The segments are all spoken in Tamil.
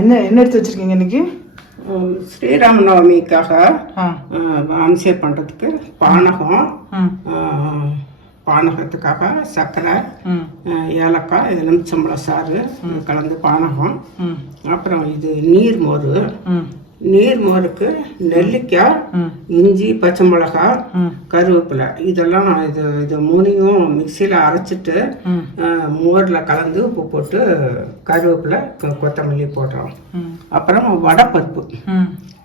என்ன எடுத்து வச்சிருக்கீங்க இன்னைக்கு? ஸ்ரீராமநவமிக்காக அபிஷேகம் பண்ணுறதுக்கு பானகத்துக்காக சர்க்கரை, ஏலக்காய், எலுமிச்சம்பழம் சாறு கலந்து பானகம். அப்புறம் இது நீர்மோருக்கு நெல்லிக்காய், இஞ்சி, பச்சை மிளகாய், கருவேப்பிலை இதெல்லாம் இது மூணையும் மிக்சியில் அரைச்சிட்டு மோரில் கலந்து உப்பு போட்டு கருவேப்பிலை, கொத்தமல்லி போடுறோம். அப்புறம்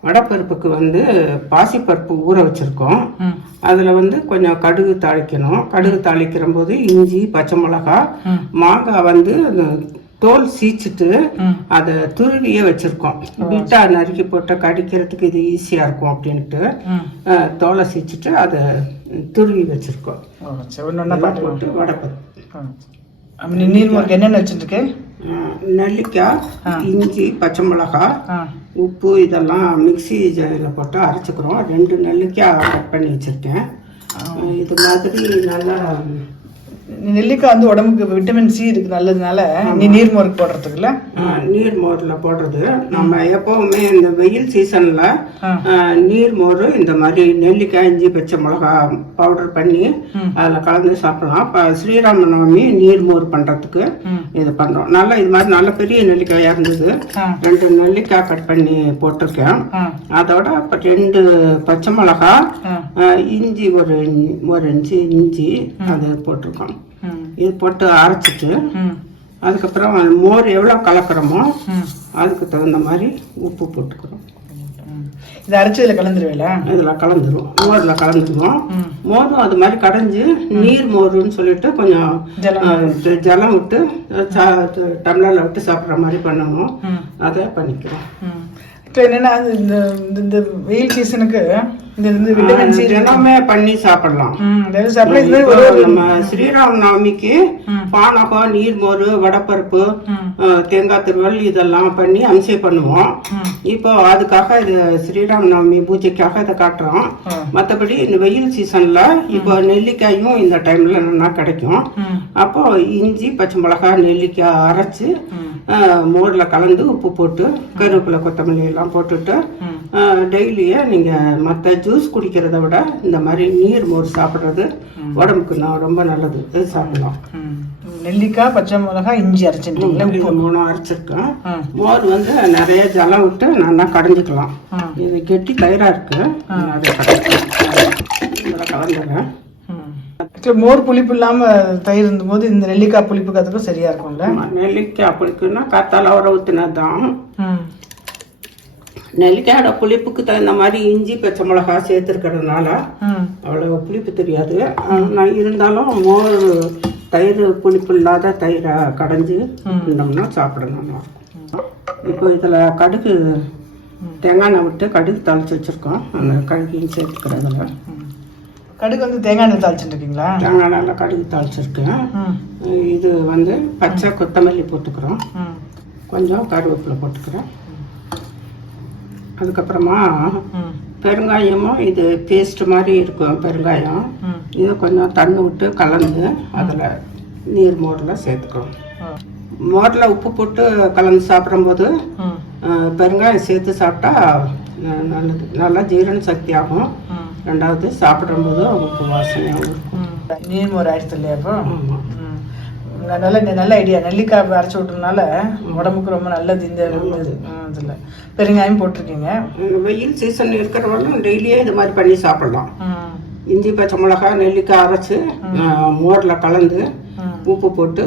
வடைப்பருப்புக்கு பாசிப்பருப்பு ஊற வச்சிருக்கோம். அதில் கொஞ்சம் கடுகு தாளிக்கணும். கடுகு தாளிக்கிற போது இஞ்சி, பச்சை மிளகாய், மாங்காய் தோல் சீச்சிட்டு அதை துருவியே வச்சிருக்கோம். பிட்டா நறுக்கி போட்டு கடிக்கிறதுக்கு இது ஈஸியா இருக்கும் அப்படின்ட்டு தோலை சீச்சிட்டு அதை துருவி வச்சிருக்கோம். போட்டு வடைப்பருப்பு. நீர்மோருக்கு என்னென்ன வச்சுருக்கு? நெல்லிக்காய், இஞ்சி, பச்சை மிளகாய், உப்பு இதெல்லாம் மிக்சி ஜாரில் போட்டு அரைச்சிக்கிறோம். 2 நெல்லிக்காய் கட் பண்ணி வச்சிருக்கேன். இது மாதிரி நல்லா நெல்லிக்காய் உடம்புக்கு விட்டமின் சி இருக்கு, நல்லதுனால நீர்மோருக்கு போடுறதுக்குல நீர்மோரில் போடுறது. நம்ம எப்பவுமே இந்த வெயில் சீசன்ல நீர்மோர் இந்த மாதிரி நெல்லிக்காய், இஞ்சி, பச்சை மிளகாய் பவுடர் பண்ணி அதில் கலந்து சாப்பிடலாம். இப்போ ஸ்ரீராமநவமி நீர்மோர் பண்றதுக்கு இது பண்றோம். நல்லா இது மாதிரி நல்ல பெரிய நெல்லிக்காயா இருந்தது. 2 நெல்லிக்காய் கட் பண்ணி போட்டிருக்கேன். அதோட 2 பச்சை மிளகாய், இஞ்சி ஒரு இன்ச்சு இஞ்சி அது போட்டிருக்கோம். இது போட்டு அரைச்சிட்டு அதுக்கப்புறம் மோர் எவ்வளோ கலக்கிறோமோ அதுக்கு தகுந்த மாதிரி உப்பு போட்டுக்கிறோம். இதை அரைச்சி இதில் கலந்துருவேல? இதில் கலந்துருவோம். மோரில் கலந்துருவோம். மோரும் அது மாதிரி கடைஞ்சி நீர் மோருன்னு சொல்லிட்டு கொஞ்சம் ஜலம் விட்டு டம்ளரில் விட்டு சாப்பிட்ற மாதிரி பண்ணணும். அதை பண்ணிக்கிறோம். இப்போ என்னன்னா இந்த வெயில் சீசனுக்கு தினமே பண்ணி சாப்பிடலாம். நம்ம ஸ்ரீராமநவமிக்கு பானகம், நீர்மோர், வடைப்பருப்பு, தேங்காய் திருவல் இதெல்லாம் பண்ணி அபிஷேகம் பண்ணுவோம். இப்போ அதுக்காக இது ஸ்ரீராமநவமி பூஜைக்காக இதை காட்டுறோம். மற்றபடி இந்த வெயில் சீசன்ல இப்போ நெல்லிக்காயும் இந்த டைம்ல நல்லா கிடைக்கும். அப்போ இஞ்சி, பச்சை மிளகாய், நெல்லிக்காய் அரைச்சு மோர்ல கலந்து உப்பு போட்டு கருவேப்பிலை, கொத்தமல்லி எல்லாம் போட்டுட்டு டெய்லியே நீங்க மற்ற ஜூஸ் குடிக்கிறத விட இந்த மாதிரி நீர் மோர் சாப்பிட்றது உடம்புக்கு ரொம்ப நல்லது. இது சாப்பிடலாம். நெல்லிக்காய், பச்சை மிளகாய், இஞ்சி அரைச்சிருக்கீங்களா? 3 அரைச்சிருக்கேன். மோர் நிறைய ஜலம் விட்டு நல்லா கடைஞ்சிக்கலாம். இது கெட்டி தயிரா இருக்கு. கலந்துறேன். மோர் புளிப்பு இல்லாம தயிர் இருந்தபோது இந்த நெல்லிக்காய் புளிப்புக்கு அதுக்கும் சரியா இருக்கும்ல? நெல்லிக்காய் புளிப்புன்னா காத்தால ஊற ஊத்தினதான். நெல்லிக்காயோட புளிப்புக்கு தகுந்த மாதிரி இஞ்சி, பச்சை மிளகாய் சேர்த்துருக்கிறதுனால அவ்வளவு புளிப்பு தெரியாது. நான் இருந்தாலும் மோர் தயிர் புளிப்பு இல்லாத தயிரை கடைஞ்சி இருந்தோம்னா சாப்பிட நல்லா இருக்கும். இப்போ இதில் கடுகு, தேங்காய் எண்ணெய் விட்டு கடுகு தாளிச்சு வச்சிருக்கோம். அந்த கடுகையும் சேர்த்துக்கிறதுல கடுகு தேங்காய் எண்ணெய் தாளிச்சுட்டு இருக்கீங்களா? தேங்காய் எண்ணெயில் கடுகு தாளிச்சிருக்கேன். இது பச்சை கொத்தமல்லி போட்டுக்கிறோம். கொஞ்சம் கருவேப்பிலை போட்டுக்கிறேன். அதுக்கப்புறமா பெருங்காயமும் இது பேஸ்ட் மாதிரி இருக்கும். பெருங்காயம் இதை கொஞ்சம் தண்ணி விட்டு கலந்து அதில் நீர் மோரில் சேர்த்துக்கிறோம். மோரில் உப்பு போட்டு கலந்து சாப்பிடும்போது பெருங்காயம் சேர்த்து சாப்பிட்டா நல்லது. நல்லா ஜீரண சக்தி ஆகும். 2வது சாப்பிடும்போது உப்பு வாசனையாகவும் இருக்கும். நீர் மோர் ஆயிடுச்சு இல்லையா? அப்போ நல்ல ஐடியா. நெல்லிக்காய் அரைச்சி விட்டுறதுனால உடம்புக்கு ரொம்ப நல்லது. இந்த இதில் பெருங்காயம் போட்டிருக்கீங்க. வெயில் சீசன் இருக்கிறவங்களும் டெய்லியே இது மாதிரி பண்ணி சாப்பிடலாம். இஞ்சி, பச்சை மிளகாய், நெல்லிக்காய் அரைச்சி மோரில் கலந்து உப்பு போட்டு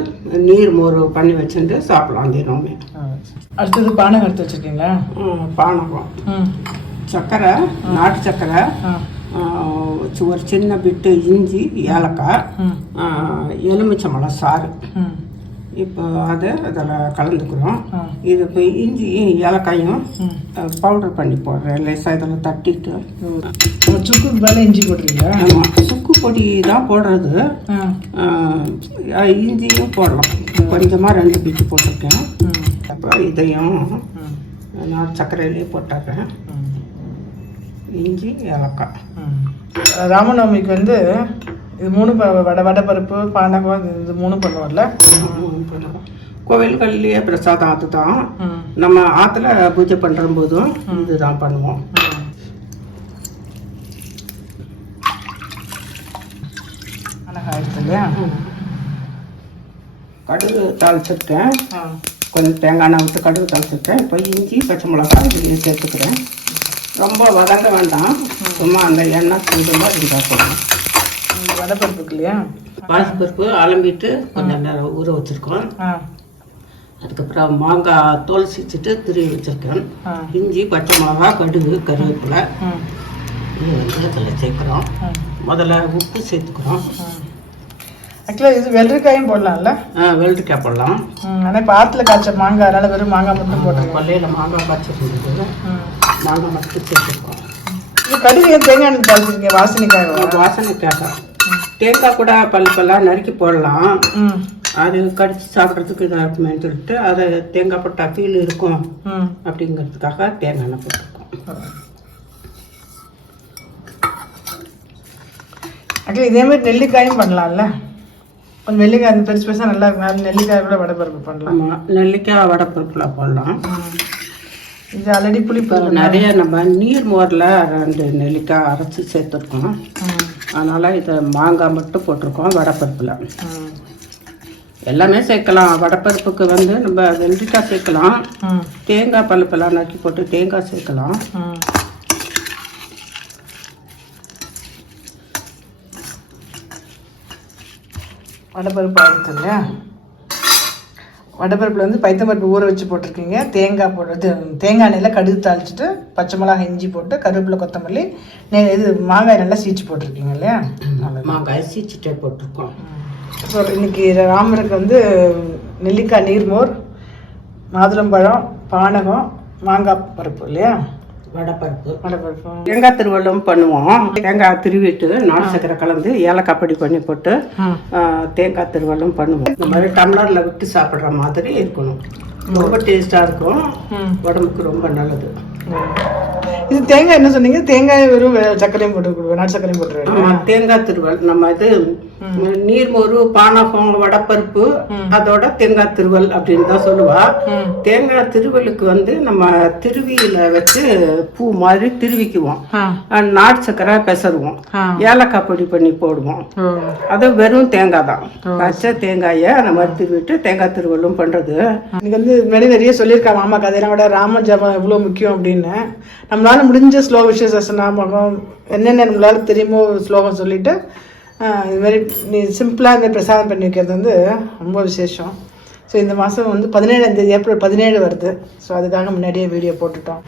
நீர் மோர் பண்ணி வச்சுட்டு சாப்பிடலாம் தினமே. அடுத்தது பானகம் எடுத்து வச்சிருக்கீங்களா? பானகம் சர்க்கரை, நாட்டு சர்க்கரை, ஒரு சின்ன பிட்டு இஞ்சி, ஏலக்காய், எலுமிச்சம்பழம் சாறு. இப்போ அதில் கலந்துக்கிறோம். இது இப்போ இஞ்சியும் ஏலக்காயும் பவுடர் பண்ணி போடுறேன். லேசாக இதில் தட்டிட்டு. சுக்குக்கு மேலே இஞ்சி போடுறீங்களா? ஆமாம், சுக்கு பொடி தான் போடுறது. இஞ்சியும் போடலாம். கொஞ்சமாக 2 பீட்டு போட்டிருக்கேன். அப்புறம் இதையும் நான் சர்க்கரையிலேயே போட்டுறேன். இஞ்சி, ஏலக்காய். ராமநவமிக்கு இது 3 வடைப்பருப்பு, பானகம் இது 3 பண்ணுவோம்ல? கோவில்கள்லயே பிரசாதம் அதுதான். நம்ம ஆத்துல பூஜை பண்ற போதும் இதுதான் பண்ணுவோம். கடுகு தாளிச்சிருக்கேன், கொஞ்சம் தேங்காய் எண்ணெய் ஊற்றி கடுகு தாளிச்சிருக்கேன். இப்போ இஞ்சி பச்சை மிளகாய் இதில் சேர்த்துக்கிறேன். ரொம்ப வதங்க வேண்டாம், சும்மா அந்த எண்ணெய் கொஞ்சமாக இருந்தால் போடணும். வடைப்பருப்புக்கு இல்லையா? பாசிப்பருப்பு அலம்பிட்டு கொஞ்சம் நேரம் ஊற வச்சுருக்கோம். அதுக்கப்புறம் மாங்காய் தோல் சீச்சிட்டு திருவி வச்சுருக்கேன். இஞ்சி பச்சை மிளகாய் கடுகு கருவேப்பிலை இது வந்து அதில் சேர்க்குறோம். முதல்ல உப்பு சேர்த்துக்கிறோம். ஆக்சுவலாக இது வெள்ளரிக்காயும் போடலாம்ல? வெள்ளரிக்காய் போடலாம். ஆனால் இப்போ ஆற்றுல காய்ச்ச மாங்காய், அதனால் வெறும் மாங்காய் மட்டும் போட்டுருக்கோம். கொல்லையில் மாங்காய் காய்ச்சிருந்தது, மாங்காய் மட்டும் சேர்த்துருக்கோம். இது கடுகு ஏன் தேங்காய் எண்ணெய் தாளிச்சிருக்கீங்க? வாசனைக்காக? வாசனைக்காக. தேங்காய் கூட பல்பெல்லாம் நறுக்கி போடலாம், அது கடிச்சு சாப்பிட்றதுக்கு இதாகுமே சொல்லிட்டு அதை தேங்காய் போட்டா ஃபீல் இருக்கும் அப்படிங்கிறதுக்காக தேங்காய் எண்ணெய் போட்டிருக்கோம். ஆக்சுவலி இதேமாதிரி நெல்லிக்காயும் பண்ணலாம்ல? கொஞ்சம் நெல்லிக்காய் அந்த பெருசு பெருசாக நல்லா இருக்கும், அது நெல்லிக்காய் கூட வடைப்பருப்பு பண்ணலாம். ஆமாம், நெல்லிக்காய் வடைப்பருப்புல போடலாம். இது ஆல்ரெடி புளிப்பு நிறைய நம்ம நீர் மோரில் 2 நெல்லிக்காய் அரைச்சி சேர்த்துருக்கோம். அதனால் இதை மாங்காய் மட்டும் போட்டிருக்கோம் வடைப்பருப்பில். எல்லாமே சேர்க்கலாம். வடைப்பருப்புக்கு வந்து நம்ம வெள்ளரிக்காய் சேர்க்கலாம், தேங்காய் பல்பெல்லாம் நறுக்கி போட்டு தேங்காய் சேர்க்கலாம். வடைப்பருப்பு ஆயிடுச்சு இல்லையா? வடைப்பருப்பில் வந்து பைத்தம்பருப்பு ஊற வச்சு போட்டிருக்கீங்க. தேங்காய் போட்டு தேங்காய் எண்ணெயில் கடுகு தாளிச்சிட்டு பச்சை மிளகாய் இஞ்சி போட்டு கருவேப்பிலை கொத்தமல்லி இது மாங்காய் நல்லா சீச்சு போட்டிருக்கீங்க இல்லையா? மாங்காய் சீச்சிட்டே போட்டிருக்கோம். ஸோ இன்னைக்கு ராமருக்கு வந்து நெல்லிக்காய் நீர்மோர், மாதுளம்பழம், பானகம், மாங்காய் பருப்பு இல்லையா? வடைப்பருப்பு. தேங்காய் திருவள்ளும் பண்ணுவோம். தேங்காய் திருவிட்டு நாட்டு சக்கரை கலந்து ஏலக்காய் பொடி பண்ணி போட்டு தேங்காய் திருவள்ளும் பண்ணுவோம். இந்த மாதிரி டம்ளர்ல விட்டு சாப்பிட்ற மாதிரி இருக்கணும். ரொம்ப டேஸ்டா இருக்கும், உடம்புக்கு ரொம்ப நல்லது. இது தேங்காய் என்ன சொன்னீங்க? தேங்காய் வெறும் சர்க்கரையும் போட்டு நாட்டு சர்க்கரையும் போட்டுருவேன். தேங்காய் திருவல் நம்ம இது நீர்மோரு, பானகம், வடைப்பருப்பு அதோட தேங்காய் திருவல் அப்படின்னு தான் சொல்லுவா. தேங்காய் திருவலுக்கு வந்து நம்ம திருவியில வச்சு பூ மாதிரி திருவிக்குவோம். நாட்டு சக்கரை பெசருவோம், ஏலக்காய் பொடி பண்ணி போடுவோம். அது வெறும் தேங்காய் தான், பச்சை தேங்காயை அந்த மாதிரி திருவிட்டு தேங்காய் திருவலும் பண்றது. எனக்கு வந்து நிறைய சொல்லியிருக்காங்க மாமா கதையெல்லாம் கூட, ராம ஜபம் எவ்வளோ முக்கியம் அப்படின்னு. நம்மளால முடிஞ்ச ஸ்லோக விசேஷம் என்னென்ன நம்மளால தெரியுமோ ஸ்லோகம் சொல்லிட்டு இதுமாதிரி நீ சிம்பிளாக இந்த பிரசாதம் பண்ணி வைக்கிறது வந்து ரொம்ப விசேஷம். ஸோ இந்த மாதம் வந்து 17ஆம் தேதி ஏப்ரல் 17 வருது. ஸோ அதுக்காக முன்னாடியே வீடியோ போட்டுட்டோம்.